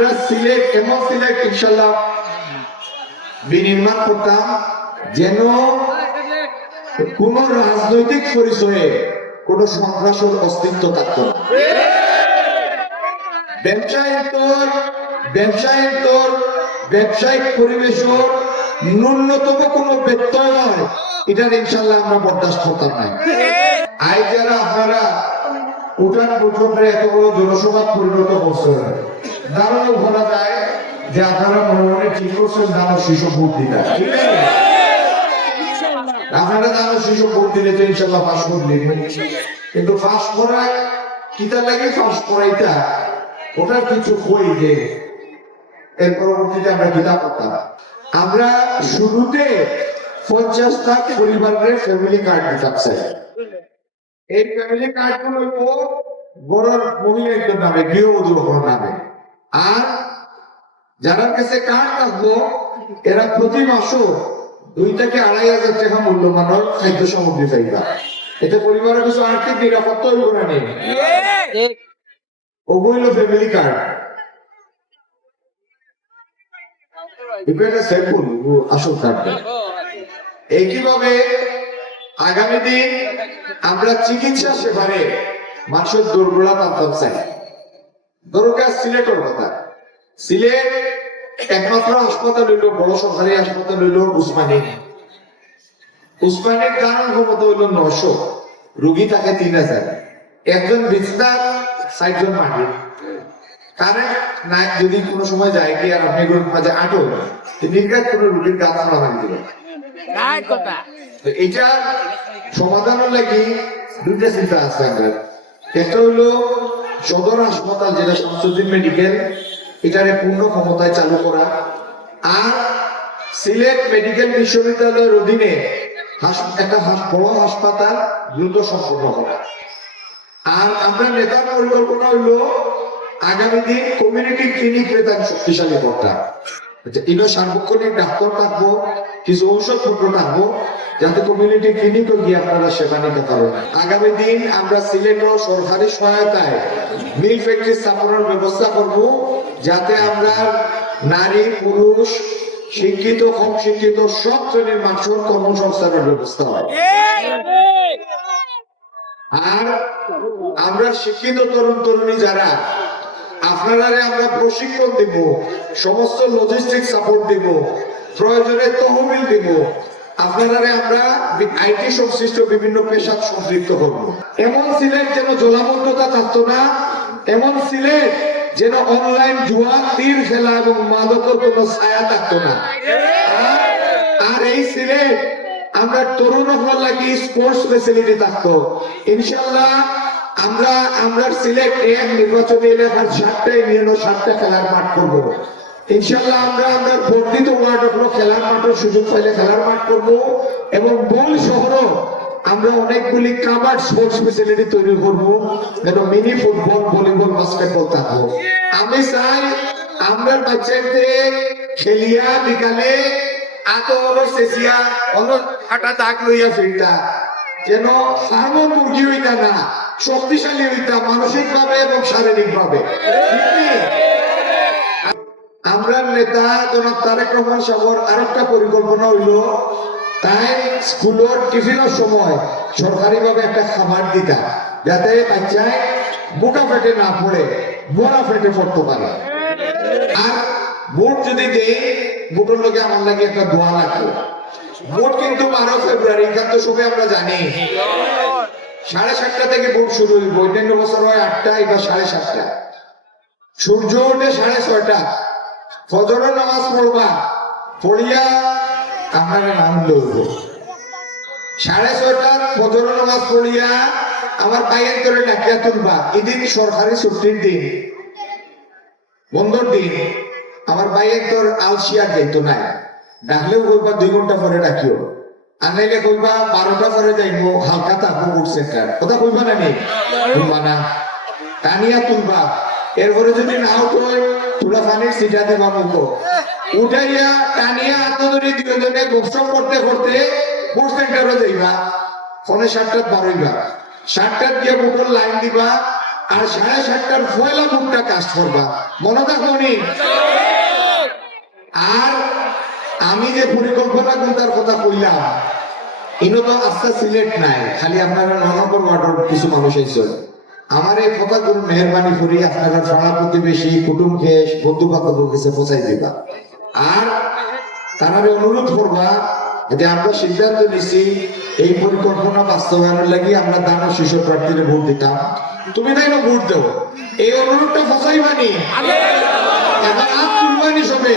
আমরা সিলেট এমন সিলেট ইনশাল্লাহ বিনির্মাণ করতাম যেন কোন রাজনৈতিক পরিচয়ে কোন সন্ত্রাসের অস্তিত্ব থাকত না। ব্যবসায়িক পরিবেশের ন্যূনতম কোনো ব্যত্যয় নয়, এটার ইনশাল্লাহ আমরা বরদাস্ত করতাম না। আজ যারা আপনারা উঠান বৈঠকে এত বড় জনসভা পরিণত করছেন, দাঁড়ানো বলা যায় যে আপনারা মনে মনে ঠিক করছেন দাঁড়ো শিশু ভোট দিতে, ঠিক আছে? আপনারা দাঁড়ো শিশু ভোট দিলে তো ইনশাল্লাহ পাস করলেন, কিন্তু পাস করায় কিতা লাগে পাস করাইতা ওটার কিছু হই যে এর পরবর্তীতে আমরা কিতা করতাম। আমরা শুরুতে 50টা পরিবারের ফ্যামিলি কার্ড দিতাম। এই ফ্যামিলি কার্ড গুলো বড়র মহিলা একজন নামে, গৃহবধূ নামে, আর যারা কাছে কার্ড থাকবো এরা প্রতি মাসও 2 থেকে 2,500 টাকা মূল্যমানের খাদ্য সামগ্রী পাইবা। এতে পরিবারের কিছু আর্থিক নিরাপত্তা হইব না নেই। ওগুলো ফ্যামিলি কার্ড আসল কার্ড। একইভাবে আগামী দিন আমরা চিকিৎসা সেবারে মানুষের দুর্বলতা আনতে চাই। দরকার সিলেটের কথা, সিলেট একমাত্র হাসপাতাল হইল, বড় সরকারি হাসপাতাল হইল উসমানীর কারণ ক্ষমতা হইল 900, রোগী থাকে 3000, একজন বিছনার 60 জন মাটি। কারেন্ট নাই যদি কোনো সময় যায় কি আর আপনি মাঝে আটক নির্ঘাত কোনো রোগীর গাছ মারা দিল। এটা সমাধানের লাগি 2টা চিন্তা আছে আমাদের। একটা হইলো সদর হাসপাতাল যেটা শামসুদ্দিন মেডিকেল, এটারে পূর্ণ ক্ষমতায় চালু করা, আর সিলেট মেডিকেল বিশ্ববিদ্যালয়ের অধীনে একটা বড় হাসপাতাল দ্রুত সম্পন্ন করা। আর আমরা নেতা পরিকল্পনা হইলো আগামী দিন কমিউনিটি ক্লিনিক নেতার শক্তিশালী করতে। ইনো সার্বক্ষণিক ডাক্তার থাকবো, কিছু ঔষধপত্র থাকবো, যাতে কমিউনিটি ক্লিনিকও গিয়ে আপনারা সেবা নিতে পারেন। আগামী দিন আমরা সিলেট সরকারি সহায়তায় মিল ফ্যাক্টরি স্থাপনের ব্যবস্থা করব, যাতে আমরা নারী পুরুষ শিক্ষিত কম শিক্ষিত সব শ্রেণীর মানুষের কর্মসংস্থানের ব্যবস্থা হয়। আর আমরা শিক্ষিত তরুণ তরুণী যারা আপনারা আমরা প্রশিক্ষণ দিব, সমস্ত লজিস্টিক সাপোর্ট দিব, প্রয়োজনে তহবিল দিব, আপনারা আমরা আইটি সংশ্লিষ্ট বিভিন্ন পেশা সম্পৃক্ত করব। এমন সিলেট যেন জলাবদ্ধতা থাকতো না, এমন সিলেট যেন অনলাইন জুয়া তীর খেলা এবং মাদকের কোনো ছায়া থাকতো না। আর এই সিলেট আমরা তরুণ হওয়ার লাগি স্পোর্টস ফেসিলিটি থাকতো। ইনশাল্লাহ আমরা সিলেট এক নির্বাচনী এলাকার 7টা ইউনিয়ন 7টা খেলার মাঠ করবো। ইনশাল্লাহ আমরা বর্ধিত ওয়ার্ডগুলো খেলার মাঠের সুযোগ পাইলে খেলার মাঠ করবো, এবং বল শহরও আমরা অনেকগুলি কাভার্ড স্পোর্টস ফেসিলিটি তৈরি করবো, যেন মিনি ফুটবল, ভলিবল, বাস্কেটবল থাকবো। আমি চাই আমরা বাচ্চাদের খেলিয়া বিকালে চেঁচিয়া হাঁটা দাগ লইয়া ফিরতা, যেন ফার্মও মুরগি হইতা না, শক্তিশালী হইতা মানসিক ভাবে এবং শারীরিক ভাবে। আমরা নেতা জনাব তারেক রহমান সাহেবের আরেকটা পরিকল্পনা হইল, তাই স্কুলের টিফিনের সময় সরকারি ভাবে একটা খাবার দিতা, যাতে বাচ্চায় মোটা পেটে না পড়ে বড়া পেটে পড়তে পারে। আর ভোট যদি দেয়, ভোটের লোকে আমার লাগে একটা দোয়া লাগবে। ভোট কিন্তু 12 ফেব্রুয়ারি, এখান সময় আমরা জানি 7:30 থেকে ভোট শুরু হইব। 55 বছর হয় 8টা, এবার 7:30। সূর্য ওঠে 6:30। ফজরের নামাজ পড়বা, পড়িয়া আপনারা নাম লইব। 6:30 ফজরের নামাজ পড়িয়া আমার ভাইয়ের ধরে ডাকিয়া তুলবা। এদিন সরকারি ছুটির দিন, বন্ধর দিন। আমার ভাইয়ের তোর আলসিয়া যাইতো নাই, ডাকলেও কইবা 2 ঘন্টা পরে ডাকিও, আনাইলে কইবা 12টা পরে যাইব, হালকা থাকবো উঠছে কথা কইবা না নেই, কইবা না, টানিয়া তুলবা। এরপরে যদি না উঠো তুলা পানির সিটা দেবা মুখো, উঠাইয়া টানিয়া আত্মধরি 2 জনে গপসপ করতে করতে বুট সেন্টারও যাইবা। ফোনে 7টা বার হইবা, 7টা দিয়ে বুটের লাইন দিবা, আর 7:30টার পয়লা বুকটা কাজ করবা, মনে থাকনি? আর আমি যে পরিকল্পনা তার কথা কইলাম, ইনো তো আস্থা সিলেক্ট নাই, খালি আপনারা 9 নম্বর ওয়ার্ডের কিছু মানুষ আইসেন। আমার এই কথাগুলো মেহরবানি করি আপনারা পাড়া প্রতিবেশী, কুটুম খেস, বন্ধু বান্ধবের কাছে পৌঁছাই দিবা। আর তারা অনুরোধ করবা যে আমরা সিদ্ধান্ত নিছি এই পরিকল্পনা বাস্তবায়নের লাগি আমরা দান শিশু প্রার্থীদের ভোট দিতাম, তুমি তাই না ভোট দেও, এই অনুরোধটা পৌঁছাইবানি, এখন হাত তুলবানি সবে।